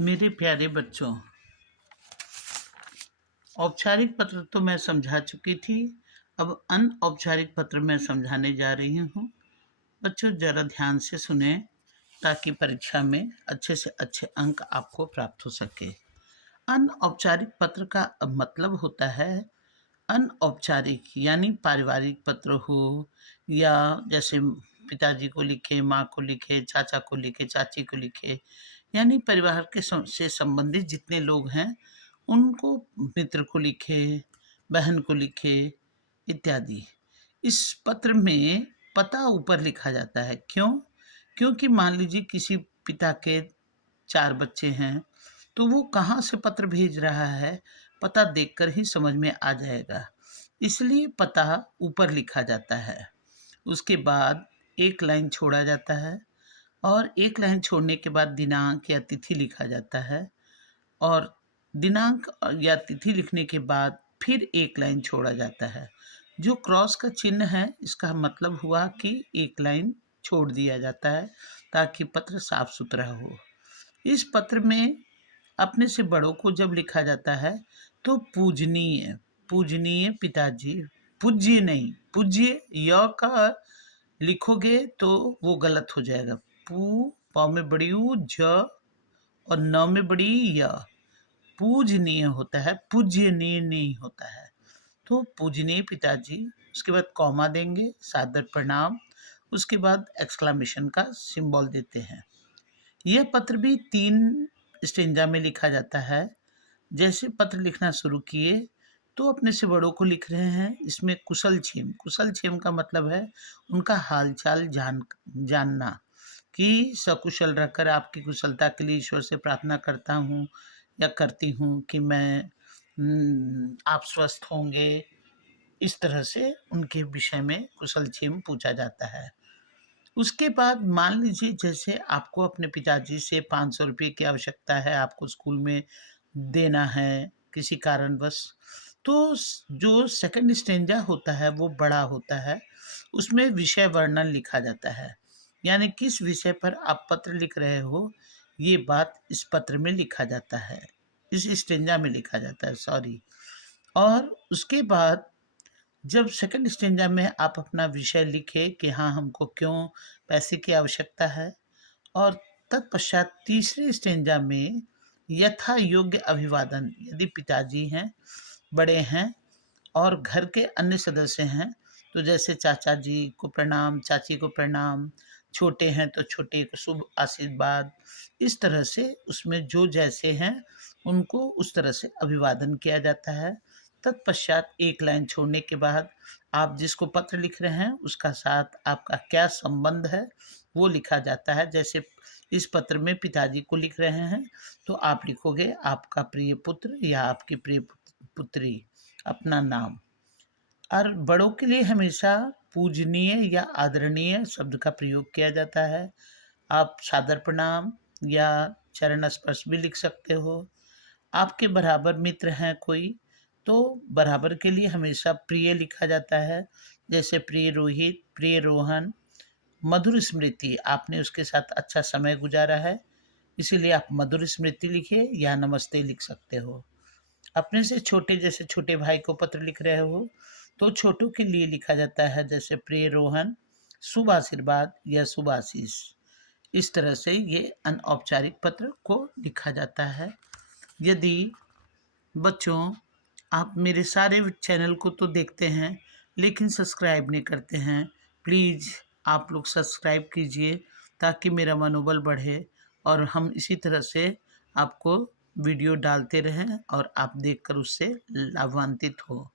मेरे प्यारे बच्चों, औपचारिक पत्र तो मैं समझा चुकी थी। अब अनौपचारिक पत्र मैं समझाने जा रही हूँ। बच्चों ज़रा ध्यान से सुने ताकि परीक्षा में अच्छे से अच्छे अंक आपको प्राप्त हो सके। अनौपचारिक पत्र का मतलब होता है अनौपचारिक यानी पारिवारिक पत्र हो या जैसे पिताजी को लिखे, माँ को लिखे, चाचा को लिखे, चाची को लिखे, यानी परिवार के से संबंधित जितने लोग हैं उनको, मित्र को लिखे, बहन को लिखे इत्यादि। इस पत्र में पता ऊपर लिखा जाता है। क्यों? क्योंकि मान लीजिए किसी पिता के 4 बच्चे हैं, तो वो कहाँ से पत्र भेज रहा है, पता देखकर ही समझ में आ जाएगा। इसलिए पता ऊपर लिखा जाता है। उसके बाद एक लाइन छोड़ा जाता है और एक लाइन छोड़ने के बाद दिनांक या तिथि लिखा जाता है और दिनांक या तिथि लिखने के बाद फिर एक लाइन छोड़ा जाता है। जो क्रॉस का चिन्ह है इसका मतलब हुआ कि एक लाइन छोड़ दिया जाता है ताकि पत्र साफ सुथरा हो। इस पत्र में अपने से बड़ों को जब लिखा जाता है तो पूजनीय, पूजनीय पिताजी, पूज्य नहीं, पूज्य य का लिखोगे तो वो गलत हो जाएगा। पौ में बड़ी ऊ, ज और न में बड़ी य। पूजनीय होता है, पूज्यनीय नहीं होता है। तो पूजनीय पिताजी, उसके बाद कॉमा देंगे, सादर प्रणाम, उसके बाद एक्सक्लेमेशन का सिंबल देते हैं। यह पत्र भी 3 स्टेंजा में लिखा जाता है। जैसे पत्र लिखना शुरू किए तो अपने से बड़ों को लिख रहे हैं। इसमें कुशल क्षेम, कुशल क्षेम का मतलब है उनका हालचाल जानना कि सकुशल रहकर आपकी कुशलता के लिए ईश्वर से प्रार्थना करता हूँ या करती हूँ कि आप स्वस्थ होंगे। इस तरह से उनके विषय में कुशल क्षेम पूछा जाता है। उसके बाद मान लीजिए जैसे आपको अपने पिताजी से 500 रुपये की आवश्यकता है, आपको स्कूल में देना है किसी कारणवश, तो जो सेकंड स्टेंजा होता है वो बड़ा होता है। उसमें विषय वर्णन लिखा जाता है, यानी किस विषय पर आप पत्र लिख रहे हो ये बात इस पत्र में लिखा जाता है, इस स्टेंजा में लिखा जाता है, सॉरी। और उसके बाद जब सेकंड स्टेंजा में आप अपना विषय लिखे कि हाँ हमको क्यों पैसे की आवश्यकता है, और तत्पश्चात तीसरे स्टेंजा में यथा योग्य अभिवादन, यदि पिताजी हैं, बड़े हैं और घर के अन्य सदस्य हैं तो जैसे चाचा जी को प्रणाम, चाची को प्रणाम, छोटे हैं तो छोटे को शुभ आशीर्वाद, इस तरह से उसमें जो जैसे हैं उनको उस तरह से अभिवादन किया जाता है। तत्पश्चात एक लाइन छोड़ने के बाद आप जिसको पत्र लिख रहे हैं उसका साथ आपका क्या संबंध है वो लिखा जाता है। जैसे इस पत्र में पिताजी को लिख रहे हैं तो आप लिखोगे आपका प्रिय पुत्र या आपकी प्रिय पुत्री, अपना नाम। और बड़ों के लिए हमेशा पूजनीय या आदरणीय शब्द का प्रयोग किया जाता है। आप सादर प्रणाम या चरण स्पर्श भी लिख सकते हो। आपके बराबर मित्र हैं कोई तो बराबर के लिए हमेशा प्रिय लिखा जाता है। जैसे प्रिय रोहित, प्रिय रोहन, मधुर स्मृति, आपने उसके साथ अच्छा समय गुजारा है इसीलिए आप मधुर स्मृति लिखे या नमस्ते लिख सकते हो। अपने से छोटे, जैसे छोटे भाई को पत्र लिख रहे हो तो छोटों के लिए लिखा जाता है जैसे प्रिय रोहन, शुभ आशीर्वाद या शुभ आशीष। इस तरह से ये अनौपचारिक पत्र को लिखा जाता है। यदि बच्चों आप मेरे सारे चैनल को तो देखते हैं लेकिन सब्सक्राइब नहीं करते हैं, प्लीज़ आप लोग सब्सक्राइब कीजिए ताकि मेरा मनोबल बढ़े और हम इसी तरह से आपको वीडियो डालते रहें और आप देखकर उससे लाभान्वित हो।